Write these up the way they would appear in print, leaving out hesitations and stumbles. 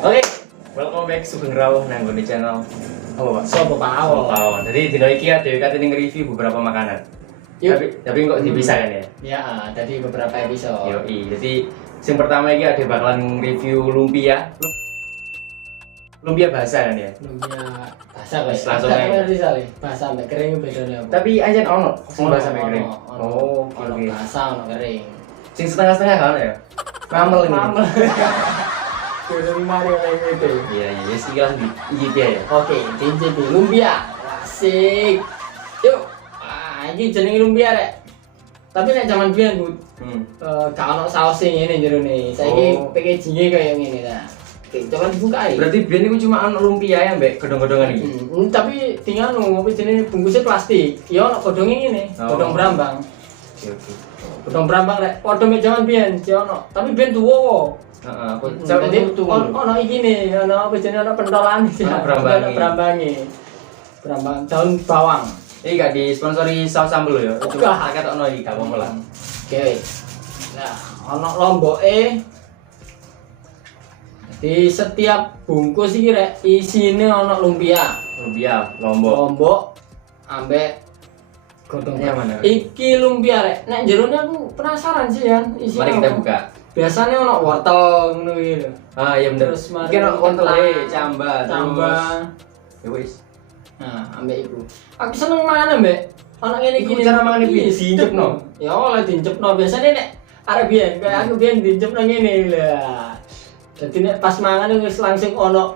Oke, welcome back Sugeng Rawuh nang di channel apa Pak? Sopo pawon. Pawon. Jadi dino iki dhewe kate nge-review beberapa makanan. Tapi kok dipisah kan ya? Ya, tadi beberapa episode. Yoi. Jadi yang pertama iki ada bakalan review lumpia. Lumpia basah kan ya? Lumpia bahasa kok. Langsung Bahasa aja. ngerti sekali. Bahasa ambek kering bedanya apa? Tapi anjen ono sing Ono, basah sampe kering. ono. Oh, Ono oke. bahasa, ono kering. Sing setengah-setengah kan ya? Mamel ini. Mamel. Kudu mari oleh itu. Iya, iya, wis iki langsung di ya. Oke, cincin lumpia. Asik. Yuk. Wah, ini jenenge lumpia rek. Tapi nek zaman biyen, Bu, gak ono saus sing ngene jero ne. Saiki Oh. packaging-e kaya ngene ta. Oke, coba dibuka ya. Berarti biyen iku cuma ono lumpia ya mbek godhong-godhongan iki. Tapi tinggal ngopi jenis bungkusnya plastik. Ya ono godhongnya ini, Oh. godhong brambang. Oke, oke. Godhong brambang rek, padha mek jaman biyen, ya ono. Tapi biyen tuwa. Heeh, aku Jadi tuh. ono iki ne, ono apa jenenge ono pentolan iki. Ono brambangi. Ono brambangi. Brambang daun bawang. Ini gak disponsori saus sambel ya. Oh, Cuma gak. tak ketokno iki gak apa-apa lah. Oke. Nah, ono lomboke. Di setiap bungkus iki rek isine ono lumpia. Lumpia, lombok. Lombok ambek godhong Yang mana? Iki lumpia rek. Nek jerone aku penasaran sih ya. Mari kita buka. Biasanya ono wortel ngono iki lho. Ah, iya bener. Terus mari Iki ono kontele, kentang, camba, Cambah. Ya wis. Nah, ambek iku. Aku seneng mangan ambek ono ngene Iku iki. cara mangan iki, Iya, diincepno. Ya oleh diincepno. Biasanya nek arek biyen kayak aku biyen diincepno ngene lah. Jadi nek pas mangan wis langsung ono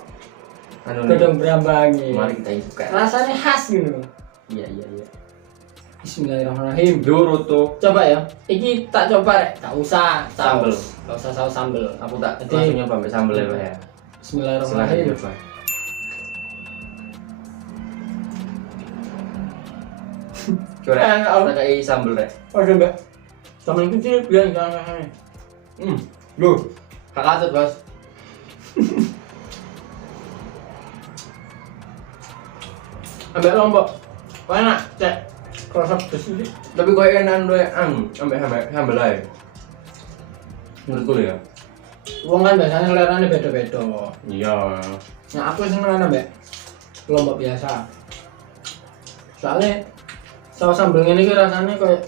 Anu nih. godhong brambangi. Mari kita buka. Rasanya khas gitu. Iya, iya, iya. Bismillahirrahmanirrahim. Doroto. Coba ya. Iki tak coba rek. Gak usah Sambel. saus. Gak usah saus sambel. Aku tak Jadi- langsung nyoba mbek sambel ya, Pak ya. Silahkan Bismillahirrahmanirrahim. coba. Coba tak kayak sambel rek. Oke mbak. Sambal kecil biar jangan. Loh. Kak Atut, Bos. Ambek lombok. Enak, cek. Kerasa pedes ini. Tapi kok enak doe ambek sambel ae. Menurutku ya. Wong kan biasanya seleranya beda-beda. Iya. Nah aku seneng mbak. Lombok biasa. Soalnya saus sambal ini rasanya kayak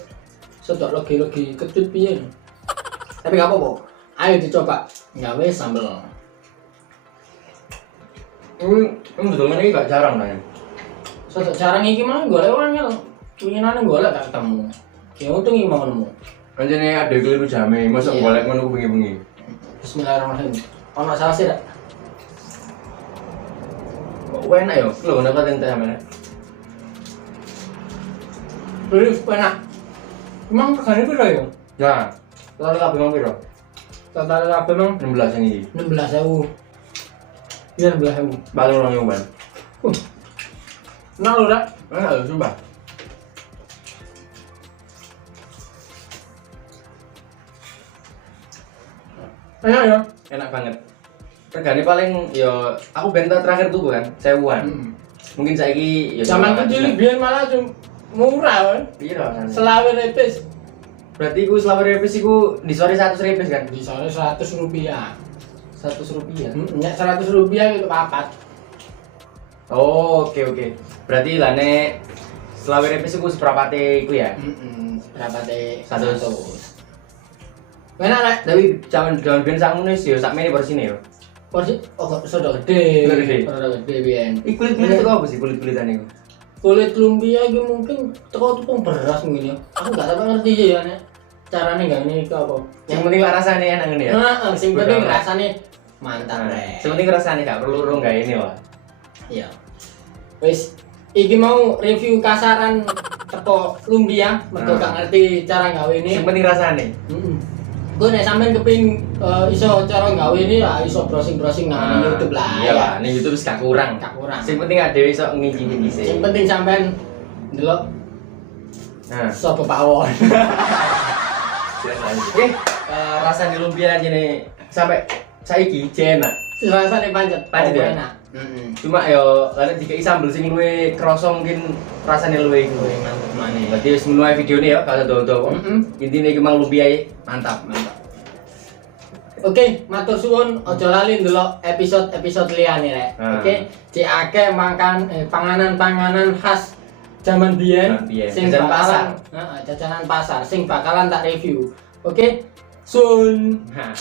sedot legi-legi kecut piye. Tapi gak apa-apa. Ayo dicoba. Gawe sambal. Ini betul ini gak jarang kan. Sedot jarang iki mah golek wangel. Winginane golek gak ketemu. Ya untung iki mau nemu. Anjene ada keliru jame, masuk Iya. golek ngono bengi-bengi. Bismillahirrahmanirrahim. Ono saus tidak? Kok enak ya? Lho, kenapa tente sampean? Terus enak. Emang regane piro ya? Ya. Total kabeh mang piro? Total kabeh emang 16 ini. 16.000. Iya 16.000. Paling orang nyoba. Nah lho, Rak. Enak lho, sumpah. Enak ya? Enak banget. Regane paling yo aku benta terakhir tuh kan, 1000-an. Mungkin saiki yo Zaman kecil biyen malah murah kan. piro kan? Selawe repis. Berarti iku selama repis iku di sore 100 repis kan? Di sana 100 rupiah. 100 rupiah. Nek 100 rupiah itu papat. Oh, oke oke. Berarti lane selawe repis iku seperapate iku ya. Berapa teh? 100. Enak Rek. Tapi zaman biyen sakmono wis yo sakmene porsine yo. Porsi sudah gede. Sudah gede. Sudah gede biyen. Iku kulit-kulit itu apa sih kulit-kulitan itu? Kulit lumpia iki mungkin teko tepung beras mungkin ya. Aku enggak tahu ngerti ya nek carane enggak ini ke apa. Yang penting lah rasanya enak ngene ya. Heeh, sing penting Udah, rasane mantap Rek. Yang penting rasanya gak perlu rong gak ini lah. Iya. Wis iki mau review kasaran teko lumpia, mergo Nah. gak ngerti cara gawe ini. Yang penting rasanya. Heeh. Gue nek sampean keping iso cara gawe ini ya iso browsing-browsing nang YouTube lah. Iya lah, nih YouTube wis gak kurang. Gak kurang. Sing penting ada iso ngicipi dhisik. Sing penting sampean ndelok Nah, sapa pawon. jelas aja. Oke, rasa di lumpia aja nih sampai saiki enak. Rasane pancet. Pancet ya? Enak. Heeh. Cuma yo lek dikai sambel sing luwe kroso mungkin rasane luwe iku. Mantep maneh. Berarti wis menuai video ini ya, kalau do-do. Heeh. Intine iki mang lumpia mantap. Mantap. Oke, matur suwun aja lali ndelok episode liyane rek. Oke, cek akeh makan panganan-panganan khas zaman biyen sing jajanan bakalan jajanan pasar sing bakalan tak review. Oke, sun. Nah.